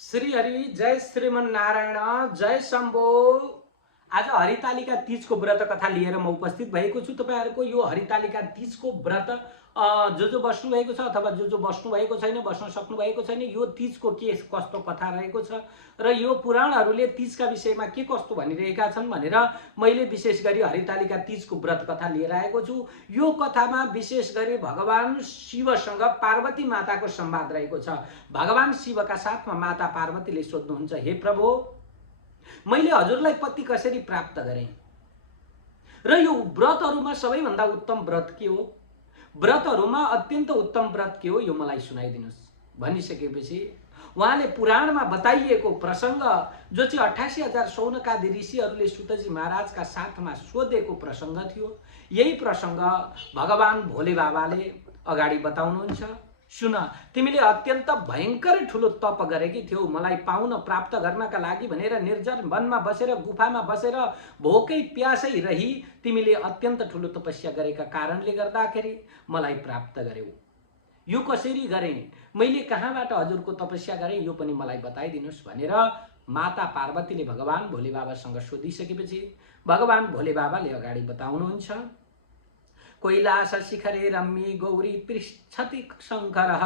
श्री हरि जय श्रीमन नारायण जय शम्भो। आज हरितालिका तीजको व्रत कथा लिएर म उपस्थित भएको छु। तपाईहरुको यो हरितालिका तीजको व्रत जो बस्नु भएको छ अथवा जो बस्नु भएको छैन, बस्न सक्नु भएको छैन, यो तीजको के कस्तो कथा रहेको छ र यो पुराणहरूले तीजका विषयमा के कस्तो भनिरहेका छन् भनेर मैले विशेष गरी हरितालिका तीजको व्रत कथा लिएर आएको छु। यो कथामा विशेष गरी भगवान शिवसँग पार्वती माताको संवाद रहेको छ। भगवान शिवका साथमा माता पार्वतीले सोध्नुहुन्छ, हे प्रभु, मैले हजुरलाई पति कसरी प्राप्त गरेँ र यो व्रतहरुमा सबैभन्दा उत्तम व्रत के हो, व्रतहरुमा अत्यन्त उत्तम व्रत के हो, यो मलाई सुनाइदिनुस् भनिसकेपछि उहाँले पुराणमा बताइएको प्रसंग जो चाहिँ 88,000 शौनकादि ऋषिहरूले सुतजी महाराजका साथमा सोधेको प्रसंग थियो, यही प्रसंग भगवान भोले बाबाले अगाडि बताउनुहुन्छ। सुन, तिमीले अत्यन्त भयंकर ठुलो तप गरेकी थियौ मलाई पाउन प्राप्त गर्नका लागि भनेर निर्जन वनमा बसेर गुफामा बसेर भोकै प्यासै रही तिमीले अत्यन्त ठुलो तपस्या गरेका कारणले गर्दाखेरि मलाई प्राप्त गर्यौ। यो कसरी गरे, मैले कहाँबाट हजुरको तपस्या गरे, यो पनि मलाई बताइदिनुस् भनेर माता पार्वतीले भगवान भोले बाबासँग सोधिसकेपछि भगवान भोले बाबाले अगाडि बताउनुहुन्छ। कैलास शिखरे रम्ये गौरी पृष्ठति शङ्करः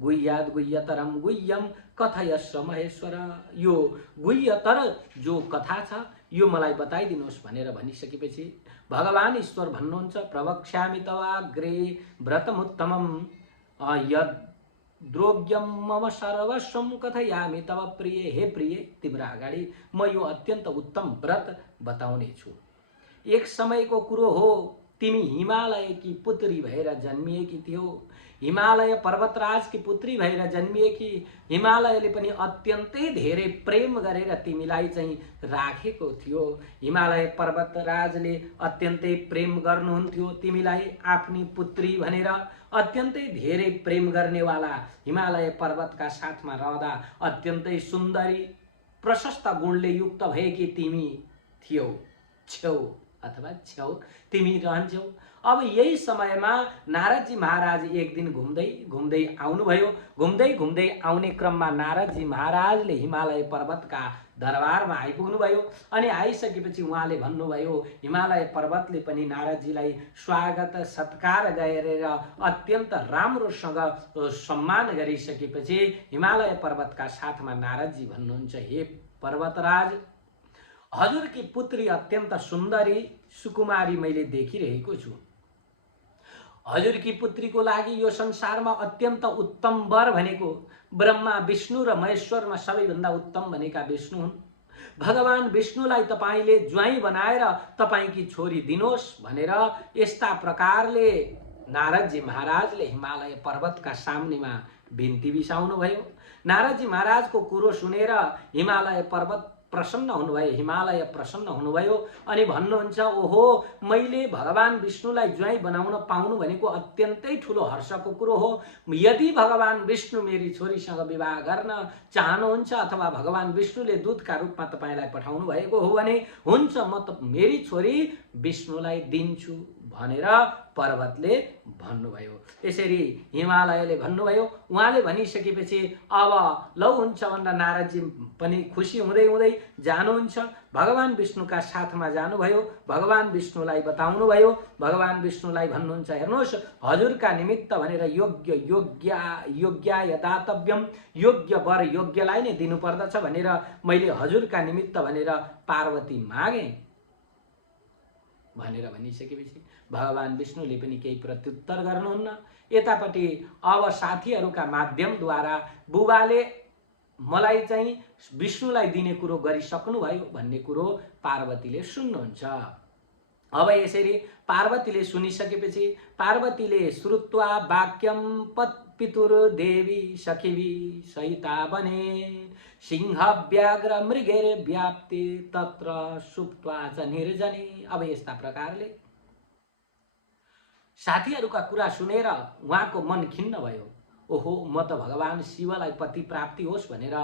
गुह्याद् गुह्यतरं गुह्यं कथयस्व महेश्वर। यो गुह्यतर जो कथा छ यो मलाई बताइदिनुहोस् भनेर भनिसकेपछि भगवान ईश्वर भन्नुहुन्छ, प्रवक्ष्यामि तवाग्रे व्रतमुत्तमं यद् द्रोग्यम मम सर्वस्वं कथयामि तव प्रिय। हे प्रिय, तिम्रो अगाडि म यो अत्यन्त उत्तम व्रत बताउने छु। एक समयको कुरो हो, तिमी हिमालय की पुत्री भएर जन्मिएकी थियौ, हिमालय पर्वतराज की पुत्री भएर जन्मिएकी, हिमालयले पनि अत्यन्तै धेरै प्रेम गरेर तिमीलाई चाहिँ राखेको थियो। हिमालय पर्वतराजले अत्यन्तै प्रेम गर्नुहुन्थ्यो तिमीलाई आफ्नी पुत्री भनेर, अत्यन्तै धेरै प्रेम गर्नेवाला हिमालय पर्वतका साथमा रहँदा अत्यन्तै सुन्दरी प्रशस्त गुणले युक्त भएकी तिमी थियौ, छेउ अथवा छेउ तिमी रहन्छौ। अब यही समयमा नारदजी महाराज एक दिन घुम्दै घुम्दै आउनुभयो। घुम्दै घुम्दै आउने क्रममा नारदजी महाराजले हिमालय पर्वतका दरबारमा आइपुग्नु भयो अनि आइसकेपछि उहाँले भन्नुभयो, हिमालय पर्वतले पनि नारदजीलाई स्वागत सत्कार गरेर अत्यन्त राम्रोसँग सम्मान गरिसकेपछि हिमालय पर्वतका साथमा नारदजी भन्नुहुन्छ, हे पर्वतराज, हजुर की पुत्री अत्यन्त सुन्दरी सुकुमारी मैले देखिरहेको छु। हजुर की पुत्री को लागि यो संसारमा अत्यन्त उत्तम वर भनेको ब्रह्मा विष्णु र महेश्वरमा सबैभन्दा उत्तम भनेका विष्णु हुन्। भगवान विष्णुलाई तपाईले ज्वाइँ बनाएर तपाईकी छोरी दिनुहोस् भनेर यस्ता प्रकारले नारदजी महाराजले हिमालय पर्वतका सामनेमा बिन्ती बिसाउनु भयो। नारदजी महाराजको कुरो सुनेर हिमालय पर्वत प्रसन्न हुनुभयो, हिमालय प्रसन्न हुनुभयो अनि भन्नुहुन्छ, ओहो, मैले भगवान विष्णुलाई ज्वाइँ बनाउन पाउनु भनेको अत्यन्तै ठुलो हर्षको कुरो हो। यदि भगवान विष्णु मेरी छोरीसँग विवाह गर्न चाहनुहुन्छ अथवा भगवान विष्णुले दूतका रूपमा तपाईलाई पठाउनु भएको हो भने हुन्छ, म मेरी छोरी विष्णुलाई दिन्छु भनेर पर्वतले भन्नुभयो। त्यसरी हिमालयले भन्नुभयो। उहाँले भनिसकेपछि अब लौ हुन्छ भनेर नारदजी पनि खुसी हुँदै हुँदै जानुहुन्छ। भगवान विष्णुका साथमा जानुभयो, भगवान विष्णुलाई बताउनु भयो। भगवान विष्णुलाई भन्नुहुन्छ, हेर्नुहोस्, हजुरका निमित्त भनेर योग्य दातव्यम, योग्य वर योग्यलाई नै दिनुपर्दछ भनेर मैले हजुरका निमित्त भनेर पार्वती मागे भनेर भनिसकेपछि भगवान विष्णुले पनि केही प्रत्युत्तर गर्नुहुन्न। यतापट्टि अब साथीहरूका माध्यमद्वारा बुबाले मलाई चाहिँ विष्णुलाई दिने कुरो गरिसक्नु भयो भन्ने कुरो पार्वतीले सुन्नुहुन्छ। अब यसरी पार्वतीले सुनिसकेपछि पार्वतीले श्रुत्वा वाक्यम पितुर्देवी सखिवी सहिता बने सिंह व्याघ्र मृगेर व्याप्ति तत्र सुप्त्वा च निर्जने। अब यस्ता प्रकारले साथीहरूका कुरा सुनेर उहाँको मन खिन्न भयो। ओहो, म त भगवान शिवलाई पति प्राप्ति होस् भनेर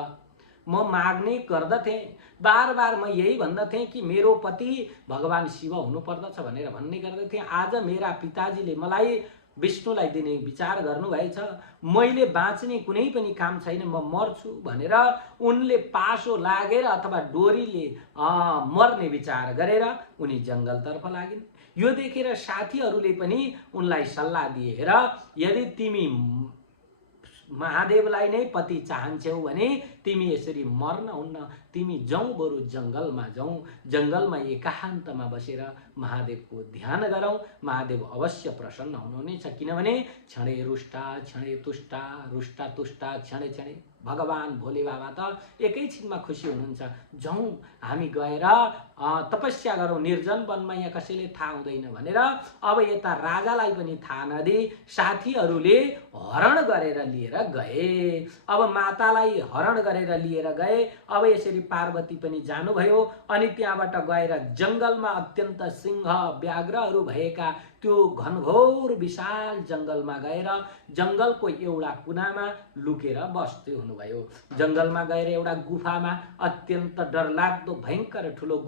म माग्ने गर्दथे, बार बार म यही भन्दथे कि मेरो पति भगवान शिव हुनुपर्दछ भनेर भन्ने गर्दथे। आज मेरा पिताजीले मलाई विष्णुलाई दिने विचार गर्नुभएछ। मैले बाँच्ने कुनै पनि काम छैन, म मर्छु भनेर उनले पासो लागेर अथवा डोरीले मर्ने विचार गरेर उनी जङ्गलतर्फ लागिन्। यो देखेर साथीहरूले पनि उनलाई सल्लाह दिए, हेर यदि तिमी महादेवलाई नै पति चाहन्छौ भने तिमी यसरी मर्न हुन्न, तिमी जाउँ बरु जङ्गलमा जाउँ, जङ्गलमा एकान्तमा बसेर महादेवको ध्यान गरौँ, महादेव अवश्य प्रसन्न हुनुहुनेछ। किनभने क्षणे रुष्टा क्षणे तुष्टा, रुष्टा तुष्टा क्षणे क्षणे, भगवान भोले बाबा त एकैछिनमा खुसी हुनुहुन्छ। जाउँ हामी गएर तपस्या गरौँ निर्जन वनमा, यहाँ कसैले थाहा हुँदैन भनेर अब यता राजालाई पनि थाहा नदिई साथीहरूले हरण गरेर लिएर गए। अब मातालाई हरण गरेर लिएर गए। अब यसरी पार्वती पनि जानुभयो अनि त्यहाँबाट गएर जङ्गलमा अत्यन्त सिंह व्याघ्रहरू भएका त्यो घनघोर विशाल जङ्गलमा गएर जङ्गलको एउटा कुनामा लुकेर बस्दै हुनुभयो। जङ्गलमा गएर एउटा गुफामा, अत्यन्त डरलाग्दो भयङ्कर ठुलो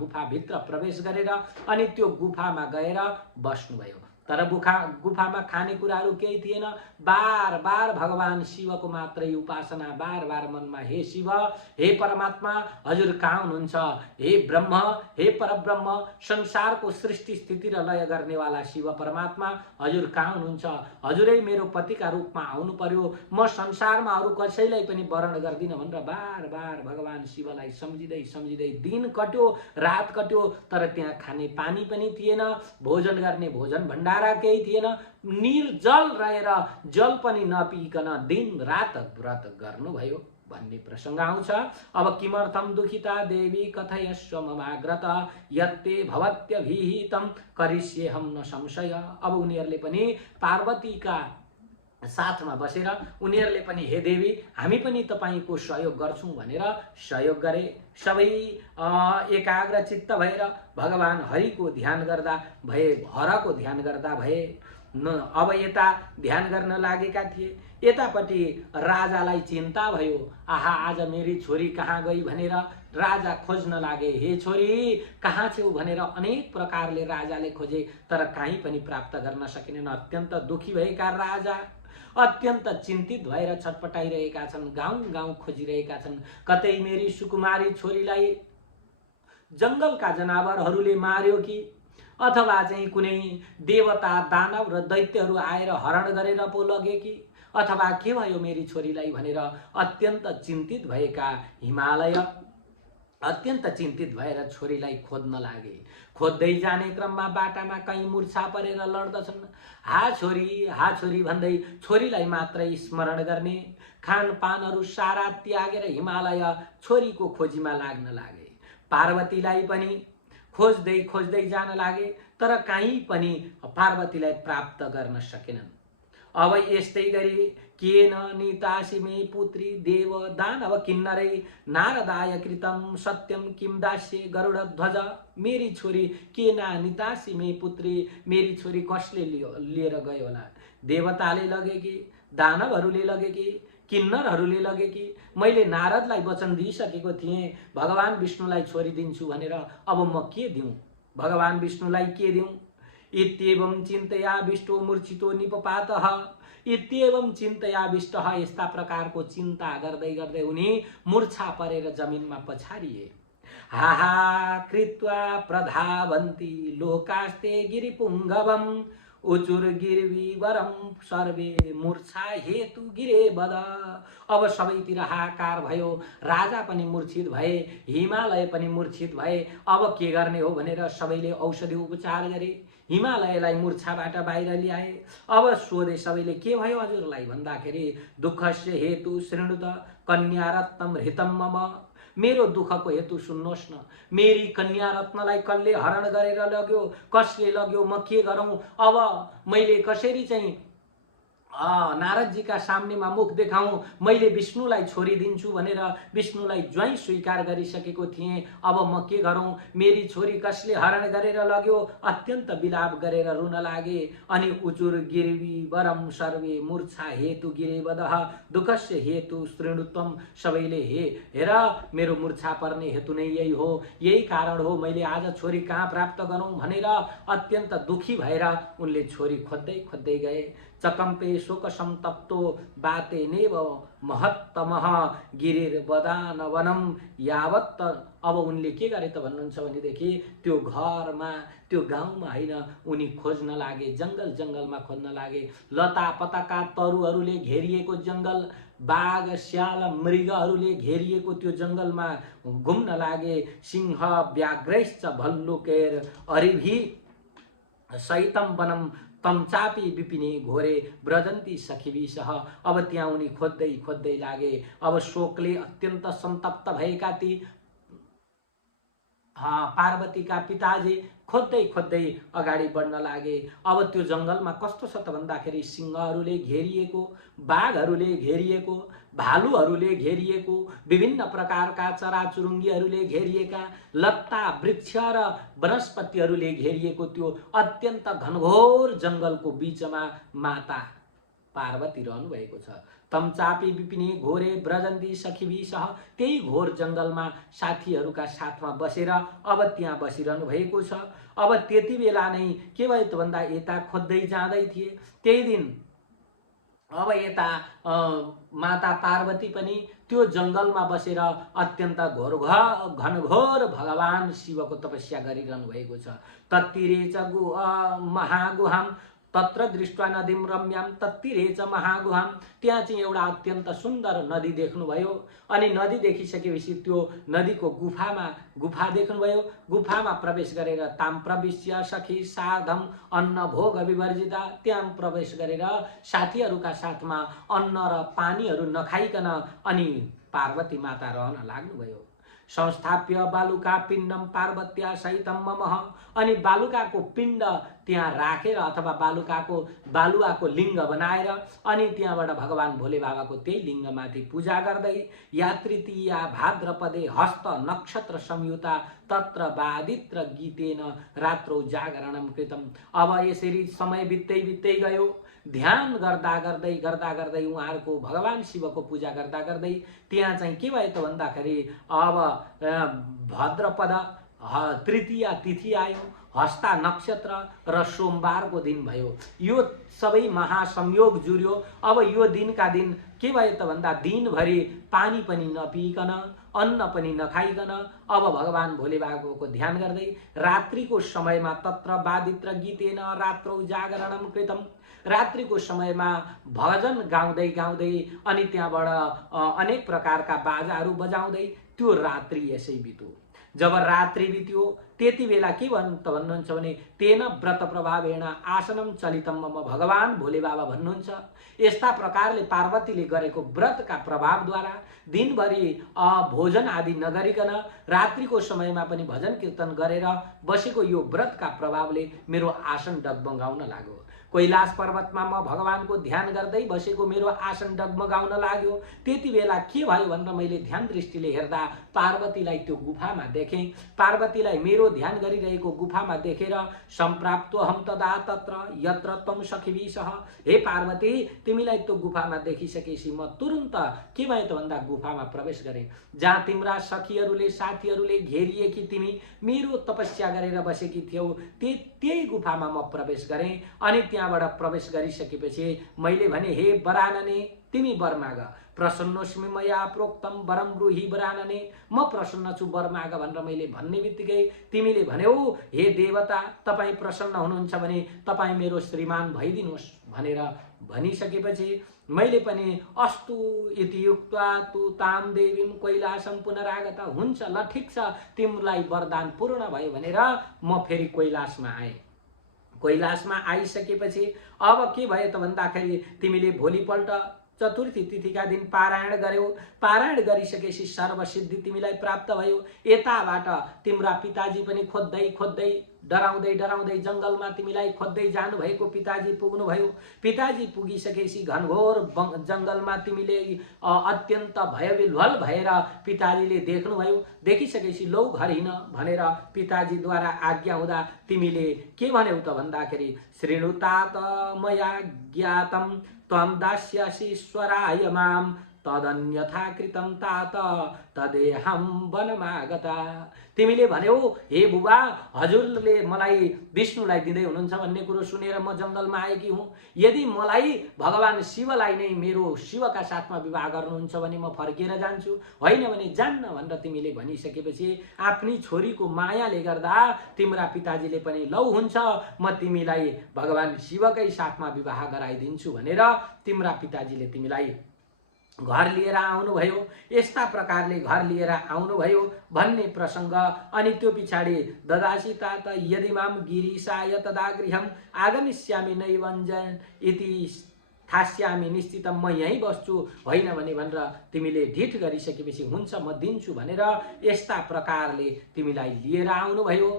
गुफाभित्र प्रवेश गरेर अनि त्यो गुफामा गएर बस्नुभयो। तर गुफामा खानेकुराहरू केही थिएन। बार बार भगवान शिवको मात्रै उपासना, बार बार मनमा हे शिव, हे परमात्मा, हजुर कहाँ हुनुहुन्छ? हे ब्रह्म, हे परब्रह्म, संसारको सृष्टि स्थिति र लय गर्नेवाला शिव परमात्मा, हजुर कहाँ हुनुहुन्छ? हजुरै मेरो पतिका रूपमा आउनु पर्यो, म संसारमा अरू कसैलाई पनि वरण गर्दिनँ भनेर बार बार भगवान शिवलाई सम्झिँदै सम्झिँदै दिन कट्यो, रात कट्यो। तर त्यहाँ खाने पानी पनि थिएन, भोजन गर्ने भोजन भण्डारा केही थिएन। निर्जल रहेर जल पनि नपिकन दिन रात व्रत गर्नुभयो भन्ने प्रसङ्ग आउँछ। अब किमर्थम दुखिता देवी कथयस्व ममाग्रत यत्ते भवत्यभिहितं करिष्येहं न संशय। अब उनीहरूले पनि पार्वतीका साथमा बसेर उनीहरूले पनि हे देवी हामी पनि तपाईको सहयोग गर्छौं भनेर सहयोग गरे। सबै एकाग्र चित्त भएर भगवान हरिको ध्यान गर्दा भए, हरको ध्यान गर्दा भए। अब यता ध्यान गर्न लागेका थिए, यतापट्टि राजालाई चिन्ता भयो। आहा आज मेरी छोरी कहाँ गई भनेर राजा खोज्न लागे। हे छोरी कहाँ छौ भनेर अनेक प्रकारले राजाले खोजे, तर कहीँ पनि प्राप्त गर्न सकेनन्। अत्यन्त दुखी भएका राजा अत्यन्त चिन्तित भएर छटपटाइरहेका छन्, गाउँ गाउँ खोजिरहेका छन्। कतै मेरी सुकुमारी छोरीलाई जङ्गलका जनावरहरूले मार्यो कि, अथवा चाहिँ कुनै देवता दानव र दैत्यहरू आएर हरण गरेर पो लगे कि, अथवा के भयो मेरी छोरीलाई भनेर अत्यन्त चिन्तित भएका हिमालय अत्यन्त चिन्तित भएर छोरीलाई खोज्न लागे। खोज्दै जाने क्रममा बाटामा कहीँ मूर्छा परेर लड्दछन्। हा छोरी भन्दै छोरीलाई मात्रै स्मरण गर्ने, खानपानहरू सारा त्यागेर हिमालय छोरीको खोजीमा लाग्न लागे। पार्वतीलाई पनि खोज्दै खोज्दै जान लागे, तर कहीँ पनि पार्वतीलाई प्राप्त गर्न सकेनन्। अब यस्तै गरी केन नितासि मे पुत्री देव दानव किन्नरै नारदाय कृतं सत्यम किम दास्ये गरुड ध्वज। मेरी छोरी केना नितासि मे पुत्री, मेरी छोरी कसले लिएर गयो होला? देवताले लगे कि, दानवहरूले लगे कि, किन्नरहरूले लगे कि? मैले नारदलाई वचन दिइसकेको थिएँ भगवान विष्णुलाई छोरी दिन्छु भनेर, अब म के दिउँ? भगवान विष्णुलाई के दिउँ? इत्येवं चिन्तया विष्टो मूर्छितो निपपातः। इत्येवं चिन्तया विष्टः, यस्ता प्रकारको चिन्ता गर्दै गर्दै उनी मूर्छा परेर जमिनमा पछारिए। हाहा कृत्वा प्रधावन्ति लोकास्ते गिरिपुङ्गवम् उचुर गिरविवरम सर्वे मूर्छा हेतु गिरे बद। अब सबैतिर हाहाकार भयो, राजा पनि मूर्छित भए, हिमालय पनि मूर्छित भए। अब के गर्ने हो भनेर सबैले औषधि उपचार गरे, हिमालयलाई मूर्छाबाट बाहिर ल्याए। अब सोधे सबैले के भयो हजुरलाई भन्दाखेरि दुःखस्य हेतु शृणुत कन्या रत्नम हृतम मम। मेरो दुःखको हेतु सुन्नुहोस् न, मेरी कन्या रत्नलाई कसले हरण गरेर लग्यो, कसले लग्यो, म के गरौँ? अब मैले कसरी चाहिँ नारदजीका सामनेमा मुख देखाउँ, मैले विष्णुलाई छोरी दिन्छु भनेर विष्णुलाई ज्वाइँ स्वीकार गरिसकेको थिएँ। अब म के गरौँ, मेरी छोरी कसले हरण गरेर लग्यो। अत्यन्त विलाप गरेर रुन लागे। अनि उचुर गिरवी वरम सर्वे मूर्छा हेतु गिरेवदह दुःखस्य हेतु शृणुत्वम, सबैले हेर मेरो मूर्छा पर्ने हेतु नै यही हो, यही कारण हो, मैले आज छोरी कहाँ प्राप्त गरौँ भनेर अत्यन्त दुखी भएर उनले छोरी खोज्दै खोज्दै गए। चकम्पे शोक संतप्तो बाते नेव महत्तमः गिरिर वदान वनम यावत। अब उनले के गरे त भन्नुहुन्छ भनेदेखि त्यो घरमा त्यो गाउँमा होइन, उनी खोज्न लागे, जङ्गल जङ्गलमा खोज्न लागे। लता पताका तरुहरूले घेरिएको जङ्गल, बाघ स्याल मृगहरूले घेरिएको त्यो जङ्गलमा घुम्न लागे। सिंह व्याघ्रैश्च भल्लुकैर अरिभि सहितम वनम तम चापी विपिने घोरे ब्रजन्ती सखिविसह। अब त्यहाँ उनी खोज्दै खोज्दै लागे। अब शोकले अत्यन्त सन्तप्त भएका ती पार्वतीका पिताजी खोज्दै खोज्दै अगाडि बढ्न लागे। अब त्यो जङ्गलमा कस्तो छ त भन्दाखेरि सिंहहरूले घेरिएको, बाघहरूले घेरिएको, भालुहरूले घेरिएको, विभिन्न प्रकारका चराचुरुङ्गीहरूले घेरिएका, लत्ता वृक्ष र वनस्पतिहरूले घेरिएको त्यो अत्यन्त घनघोर जङ्गलको बीचमा माता पार्वती रहनु भएको छ। तमचापी विपिने घोरे ब्रजन्ती सखिविसह, त्यही घोर जङ्गलमा साथीहरूका साथमा बसेर अब त्यहाँ बसिरहनु भएको छ। अब त्यति बेला नै के भयो त भन्दा यता खोज्दै जाँदै थिए। त्यही दिन अब यता माता पार्वती पनि त्यो जङ्गलमा बसेर अत्यन्त घनघोर भगवान शिवको तपस्या गरिरहनु भएको छ। तत्तिरे च महागुहाम तत्र दृष्टवा नदीम रम्याम, तत्तिरे च महागुहाम, त्यहाँ चाहिँ एउटा अत्यन्त सुन्दर नदी देख्नुभयो। अनि नदी देखिसकेपछि त्यो नदीको गुफा देख्नुभयो। गुफामा प्रवेश गरेर ताम प्रविश्य सखी सार्धम अन्न भोग विवर्जिता, त्यहाँ प्रवेश गरेर साथीहरूका साथमा अन्न र पानीहरू नखाइकन अनि पार्वती माता रहन लाग्नुभयो। संस्थाप्य बालुका पिण्डम पार्वत्या सहितम ममः, अनि बालुकाको पिण्ड त्यहाँ राखेर अथवा बालुवाको लिङ्ग बनाएर अनि त्यहाँबाट भगवान भोले बाबाको त्यही लिङ्गमाथि पूजा गर्दै या तृतीया भाद्रपदे हस्त नक्षत्र संयुता तत्र वादित्र गीतेन रात्रौ जागरणम कृतम। अब यसरी समय बित्दै गयो। ध्यान गर्दा गर्दै उहाँहरूको भगवान शिवको पूजा गर्दा गर्दै त्यहाँ चाहिँ के भयो त भन्दाखेरि अब भाद्रपद तृतीया तिथि आयो, हस्ता नक्षत्र र सोमबारको दिन भयो। यो सबै महासंयोग जुर्यो। अब यो दिनका दिन के भयो त भन्दा दिनभरि पानी पनि नपिइकन, अन्न पनि नखाइकन अब भगवान भोले बाबाको ध्यान गर्दै रात्रिको समयमा तत्र वादित्र गीतेन रात्रौ जागरणम कृतम, रात्रिको समयमा भजन गाउँदै अनि त्यहाँबाट अनेक प्रकारका बाजाहरू बजाउँदै त्यो रात्रि यसै बित्यो। जब रात्रि बित्यो त्यति बेला के भन्नुहुन्छ भने तेन व्रत प्रभावेण आसनम चलितम मम, भगवान भोले बाबा भन्नुहुन्छ यस्ता प्रकारले पार्वतीले गरेको व्रतका प्रभावद्वारा दिनभरि भोजन आदि नगरिकन रात्रिको समयमा पनि भजन कीर्तन गरेर बसेको यो व्रतका प्रभावले मेरो आसन डगमगाउन लाग्यो। कैलाश पर्वतमा म भगवानको ध्यान गर्दै बसेको मेरो आसन डगमगाउन लाग्यो। त्यति बेला के भयो भनेर मैले ध्यान दृष्टिले हेर्दा पार्वतीलाई त्यो गुफामा देखेँ। पार्वतीलाई मेरो ध्यान गरिरहेको गुफामा देखेर सम्प्राप्तो हम तदा तत्र यत्र त्वं सखिभिसह, हे पार्वती तिमीलाई त्यो गुफामा देखिसकेपछि म तुरुन्त के भयो त भन्दा गुफामा प्रवेश गरेँ। जहाँ तिम्रा सखीहरूले साथीहरूले घेरिएकी तिमी मेरो तपस्या गरेर बसेकी थियौ त्यही गुफामा म प्रवेश गरेँ। अनि त्यहाँबाट प्रवेश गरिसकेपछि मैले भने हे वरानने तिमी वर माग, प्रसन्नोस्मि मया प्रोक्तम वरम ब्रूहि वरानने, म प्रसन्न छु वर माग भनेर मैले भन्ने बित्तिकै तिमीले भन्यौ हे देवता तपाईँ प्रसन्न हुनुहुन्छ भने तपाईँ मेरो श्रीमान भइदिनुहोस् भनेर भनिसकेपछि मैले पनि अस्तु इति युक्त्वा तु ताम देवीम कैलासम पुनरागता, हुन्छ ल ठिक छ तिमीलाई वरदान पूर्ण भयो भनेर म फेरि कैलाशमा आएँ। कैलाशमा आइसकेपछि अब के भयो त भन्दाखेरि तिमीले भोलिपल्ट चतुर्थी तिथिका दिन पारायण गर्यौ। पारायण गरिसकेपछि सर्वसिद्धि तिमीलाई प्राप्त भयो। यताबाट तिम्रा पिताजी पनि खोज्दै खोज्दै डराउँदै डराउँदै जङ्गलमा तिमीलाई खोज्दै जानुभएको पिताजी पुग्नुभयो। पिताजी पुगिसकेपछि घनघोर जङ्गलमा तिमीले अत्यन्त भयविह्वल भएर पिताजीले देख्नुभयो। देखिसकेपछि लौ घर हिँड भनेर पिताजीद्वारा आज्ञा हुँदा तिमीले के भन्यौ त भन्दाखेरि श्रीणुतात मया ज्ञातम त्वं दास्यसीश्वराय माम तदन्यथा कृतं तात तदेहं वनमागता। तिमीले भन्यौ हे बुबा, हजुरले मलाई विष्णुलाई दिँदै हुनुहुन्छ भन्ने कुरो सुनेर म जङ्गलमा आएकी हुँ। यदि मलाई भगवान शिवलाई नै मेरो शिवका साथमा विवाह गर्नुहुन्छ भने म फर्केर जान्छु, होइन भने जान्न भनेर तिमीले भनिसकेपछि आफ्नी छोरीको मायाले गर्दा तिम्रा पिताजीले पनि लौ हुन्छ म तिमीलाई भगवान शिवकै साथमा विवाह गराइदिन्छु भनेर तिम्रा पिताजीले तिमीलाई घर लिएर आउनुभयो। यस्ता प्रकारले घर लिएर आउनुभयो भन्ने प्रसङ्ग। अनि त्यो पछाडि ददासी तात यदि माम गिरिशाय तदा गृहम आगमिष्यामि नैवञ्जन इति थास्यामि निश्चितम, म यहीँ बस्छु, होइन भने भनेर तिमीले ढिठ गरिसकेपछि हुन्छ म दिन्छु भनेर यस्ता प्रकारले तिमीलाई लिएर आउनुभयो।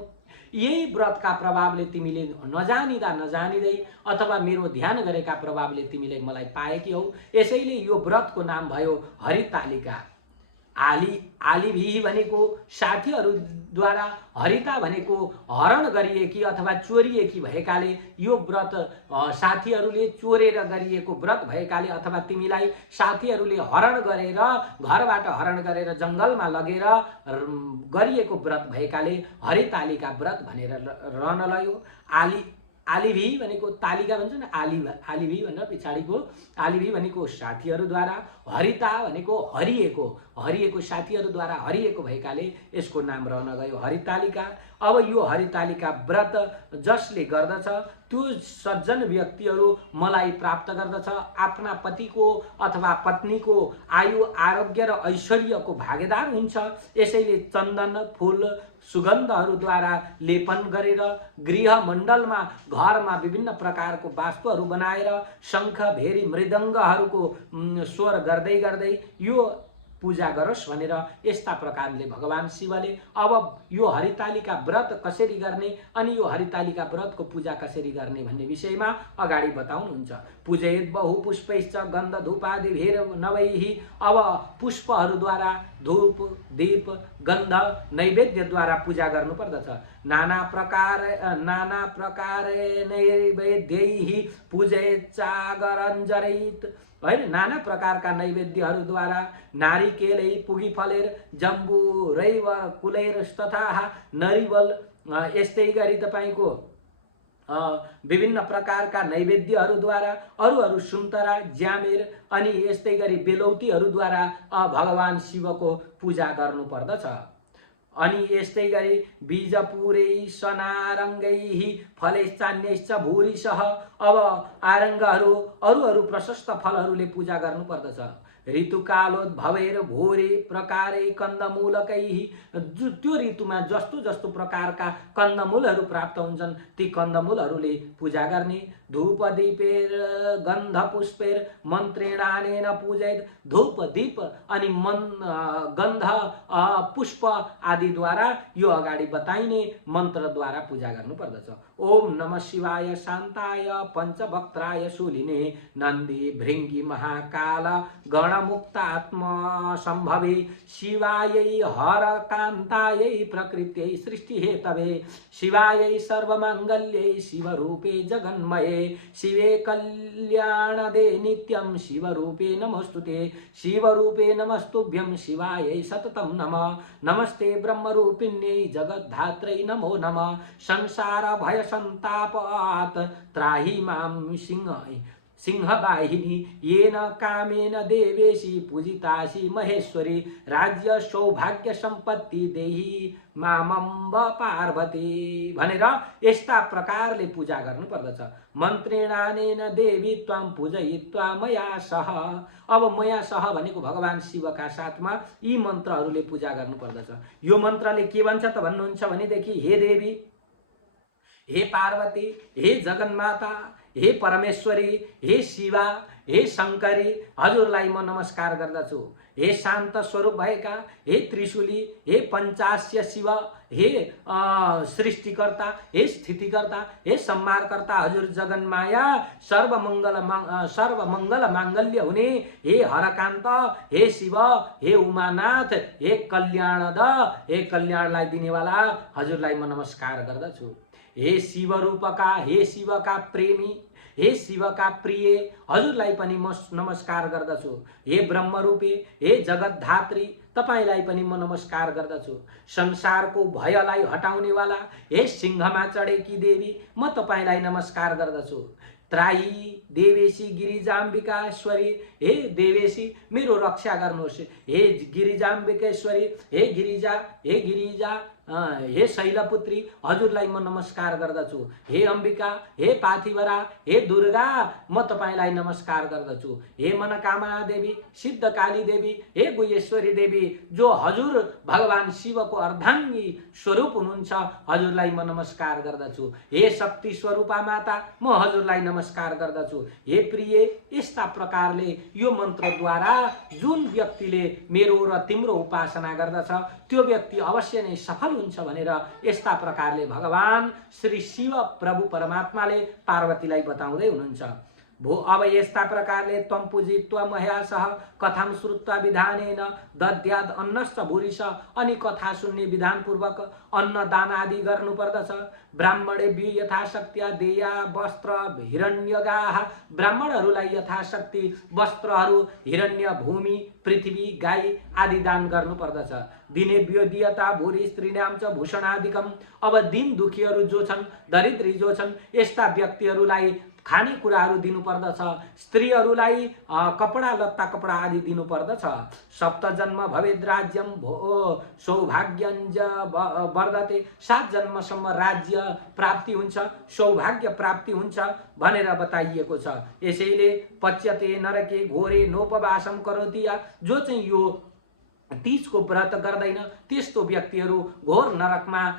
यही व्रतका प्रभावले तिमीले नजानिदा नजानिदै अथवा मेरो ध्यान गरेका प्रभावले तिमीले मलाई पाएकी हौ। यसैले यो व्रतको नाम भयो हरितालिका। आलिभी भनेको साथीहरूद्वारा, हरिता भनेको हरण गरिएकी अथवा चोरिएकी भएकाले यो व्रत साथीहरूले चोरेर गरिएको व्रत भएकाले अथवा तिमीलाई साथीहरूले हरण गरेर घरबाट हरण गरेर जङ्गलमा लगेर गरिएको व्रत भएकाले हरितालिका व्रत भनेर रहन लयो। आलिभी भनेको तालिका भन्छ न, आलिभी भनेर पछाडिको आलिभी भनेको साथीहरूद्वारा, हरिता भनेको हरिएको साथीहरूद्वारा हरिएको भएकाले यसको नाम रहन गयो हरितालिका। अब यो हरितालिका व्रत जसले गर्दछ त्यो सज्जन व्यक्तिहरू मलाई प्राप्त गर्दछ, आफ्ना पतिको अथवा पत्नीको आयु आरोग्य र ऐश्वर्यको भागीदार हुन्छ। यसैले चन्दन फूल सुगन्धहरूद्वारा लेपन गरेर गृहमण्डलमा घरमा विभिन्न प्रकारको वास्तुहरू बनाएर शङ्ख भेरी मृदङ्गहरूको स्वर गर्दै गर्दै यो पूजा गरोस् भनेर यस्ता प्रकारले भगवान शिवले अब यो हरितालिका व्रत कसरी गर्ने अनि यो हरितालिका व्रतको पूजा कसरी गर्ने भन्ने विषयमा अगाडि बताउनुहुन्छ। पूजयेत बहु पुष्पैश्च गन्ध धूपादिभिर नवैहि। अब पुष्पहरूद्वारा धूप दीप गन्ध नैवेद्यद्वारा पूजा गर्नुपर्दछ। नाना प्रकार नैवेद्यैहि पूजयेत चागरञ्जरैत, होइन, नाना प्रकारका नैवेद्यहरूद्वारा नारिकेलै पुगी फलेर जम्बु रैव कुलेर तथा नरिवल, यस्तै गरी तपाईँको विभिन्न प्रकारका नैवेद्यहरूद्वारा अरू सुन्तरा ज्यामेर अनि यस्तै गरी बेलौतीहरूद्वारा भगवान शिवको पूजा गर्नुपर्दछ। अनि यस्तै गरी बीजपुरै सनारङ्गैः फलैश्चान्यैश्च भूरिशः। अब आरङ्गहरू अरू प्रशस्त फलहरूले पूजा गर्नुपर्दछ। ऋतुकालोद्भवेर भूरि प्रकारै कन्दमूलकैः, त्यो ऋतुमा जस्तो जस्तो प्रकारका कन्दमूलहरू प्राप्त हुन्छन् ती कन्दमूलहरूले पूजा गर्ने। धूप दीपेर गन्ध पुष्पेर मन्त्रेणानेन पूजयेत। धूप दीप अनि गन्ध पुष्प आदिद्वारा यो अगाडि बताइने मन्त्रद्वारा पूजा गर्नुपर्दछ। ओम नमः शिवाय शान्ताय पञ्चवक्त्राय शूलिने नन्दी भृङ्गी महाकाल गणमुक्तात्मा सम्भवे शिवायै हरकान्तायै प्रकृत्यै सृष्टिहेतवे शिवायै सर्वमङ्गल्यै शिवरूपे जगन्मये शिवे कल्याणदे नित्यं शिवरूपे नमोस्तुते शिवरूपे नमस्तुभ्यं शिवायै सततं नमः। नमस्ते ब्रह्मरूपिण्यै जगद्धात्रै नमो नमः। संसार भय संतापात् त्राहि मां सिंहवाहिनी येन कामेन देवेशी पूजितासी महेश्वरी राज्य सौभाग्य सम्पत्ति देही मामम्ब पार्वती भनेर यस्ता प्रकारले पूजा गर्नुपर्दछ। मन्त्रेणानेन देवी त्वां पूजयित्वा मया सह। अब मया सह भनेको भगवान शिवका साथमा यी मन्त्रहरूले पूजा गर्नुपर्दछ। यो मन्त्रले के भन्छ त भन्नुहुन्छ भनेदेखि हे देवी, हे पार्वती, हे जगन्माता, हे परमेश्वरी, हे शिवा, हे शङ्करी, हजुरलाई म नमस्कार गर्दछु। हे शान्त स्वरूप भएका, हे त्रिशूली, हे पञ्चास्य शिव, हे सृष्टिकर्ता, हे स्थितिकर्ता, हे संहारकर्ता, हजुर जगन्माया, सर्वमङ्गल माङ्गल्य हुने, हे हरकान्त, हे शिव, हे उमानाथ, हे कल्याणद, हे कल्याणलाई दिनेवाला, हजुरलाई म नमस्कार गर्दछु। हे शिव रूपका, हे शिवका प्रेमी, हे शिवका प्रिय, हजुरलाई पनि म नमस्कार गर्दछु। हे ब्रह्मरूपी, हे जगतधात्री, तपाईलाई पनि म नमस्कार गर्दछु। संसारको भयलाई हटाउनेवाला, हे सिंहमा चढेकी देवी, म तपाईलाई नमस्कार गर्दछु। त्राही देवेशी गिरिजाम्बिकाश्वरी, हे देवेशी मेरो रक्षा गर्नुहोस्। हे गिरिजाम्बिकेश्वरी, हे गिरिजा, हे गिरिजा, हे शैलपुत्री, हजुरलाई म नमस्कार गर्दछु। हे अम्बिका, हे पार्थिवरा, हे दुर्गा, म तपाईलाई नमस्कार गर्दछु। हे मनकामना देवी, सिद्धकाली देवी, हे गुह्येश्वरी देवी, जो हजुर भगवान शिवको अर्धाङ्गी स्वरूप हुनुहुन्छ, हजुरलाई म नमस्कार गर्दछु। हे शक्ति स्वरूपा माता, म हजुरलाई नमस्कार गर्दछु। हे प्रिय, यस्ता प्रकारले यो मन्त्रद्वारा जुन व्यक्तिले मेरो र तिम्रो उपासना गर्दछ त्यो व्यक्ति अवश्य नै सफल हुन्छ भनेर यस्ता प्रकारले भगवान श्री शिव प्रभु परमात्माले पार्वतीलाई बताउँदै हुनुहुन्छ। भो अब यस्ता प्रकारले त्वं पूजित्वा मया सह कथां श्रुत्वा विधानेन दद्याद् अन्नश्च भूरिश, अनि कथा सुन्ने विधानपूर्वक अन्नदान आदि गर्नुपर्दछ। ब्राह्मणेभ्यो यथाशक्तिया देया वस्त्र हिरण्यगाः, ब्राह्मणहरूलाई यथाशक्ति वस्त्रहरू, हिरण्य, भूमि, पृथ्वी, गाई आदि दान गर्नुपर्दछ। दिनेभ्यो दियता भूरि स्त्रीणां च भूषणादिकम्, अब दिन दुखीहरू जो छन्, दरिद्री जो छन्, यस्ता व्यक्तिहरूलाई खानेकुराहरू दिनुपर्दछ। स्त्रीहरूलाई कपडा लत्ता कपडा आदि दिनुपर्दछ। सप्तजन्म भवेद् राज्यं सौभाग्यञ्ज वर्धते, 7 जन्मसम्म राज्य प्राप्ति हुन्छ, सौभाग्य प्राप्ति हुन्छ भनेर बताइएको छ। यसैले पच्यते नरके घोरे नोपवासं करोति, जो चाहिँ यो तीजको व्रत गर्दैन त्यस्तो व्यक्तिहरू घोर नरकमा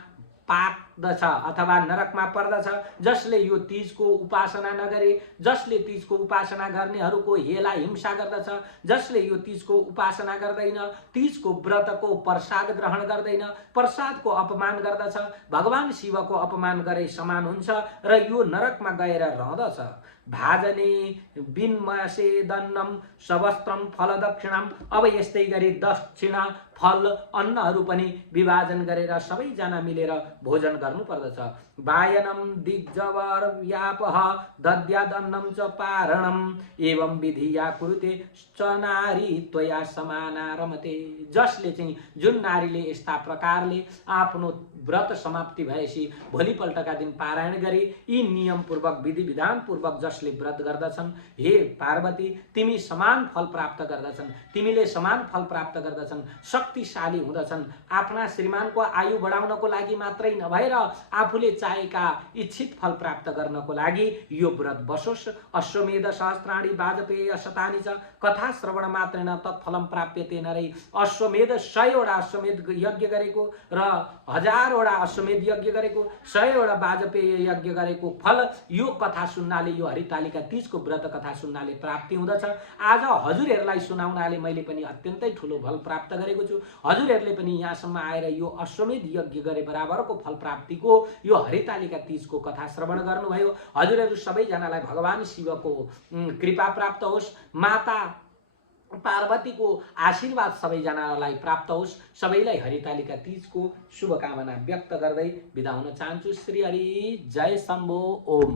पाक्दछ अथवा नरकमा पर्दछ। जसले यो तीजको उपासना नगरे, जसले तीजको उपासना गर्नेहरूको हेला हिंसा गर्दछ, जसले यो तीजको उपासना गर्दैन, तीजको व्रतको प्रसाद ग्रहण गर्दैन, प्रसादको अपमान गर्दछ, भगवान शिवको अपमान गरे समान हुन्छ र यो नरकमा गएर रहँदछ। भाजने बिन्मसे दन्नम सवस्त्रम फल दक्षिणाम, अब यस्तै गरी दक्षिणा फल अन्नहरू पनि विभाजन गरेर सबैजना मिलेर भोजन गर्नुपर्दछ। वायनम दिग्जवर्यापः दद्यादन्नं च पारणम, एवं विधि या कुरुते च नारी त्वया समाना रमते, जसले चाहिँ जुन नारीले यस्ता प्रकारले आफ्नो व्रत समाप्ति भएपछि भोलिपल्टका दिन पारायण गरी यी नियमपूर्वक विधि विधानपूर्वक जसले व्रत गर्दछन्, हे पार्वती तिमी समान फल प्राप्त गर्दछन्, तिमीले समान फल प्राप्त गर्दछन्, शक्तिशाली हुँदछन्। आफ्ना श्रीमानको आयु बढाउनको लागि मात्रै नभएर आफूले चाहेका इच्छित फल प्राप्त गर्नको लागि यो व्रत बसोस्। अश्वमेध सहस्राणि वाजपेय शतानि च कथा श्रवण मात्रेन तत्फलम प्राप्यते नरै, अश्वमेध 100 वटा अश्वमेध यज्ञ गरेको र 1000 वटा अश्वमेध यज्ञ गरेको, 100 वटा वाजपेय यज्ञ गरेको फल यो कथा सुन्नाले, यो हरितालिका तीजको व्रत कथा सुन्नाले प्राप्ति हुँदछ। आज हजुरहरूलाई सुनाउनाले मैले पनि अत्यन्तै ठुलो फल प्राप्त गरेको छु। हजुरहरूले पनि यहाँसम्म आएर यो अश्वमेध यज्ञ गरे बराबरको फल प्राप्तिको यो हरितालिका तीजको कथा श्रवण गर्नुभयो। हजुरहरू सबैजनालाई भगवान शिवको कृपा प्राप्त होस्, माता पार्वतीको आशीर्वाद सबैजनालाई प्राप्त होस्। सबैलाई हरितालिका तीजको शुभकामना व्यक्त गर्दै बिदा हुन चाहन्छु। श्री हरि जय शम्भो। ओम।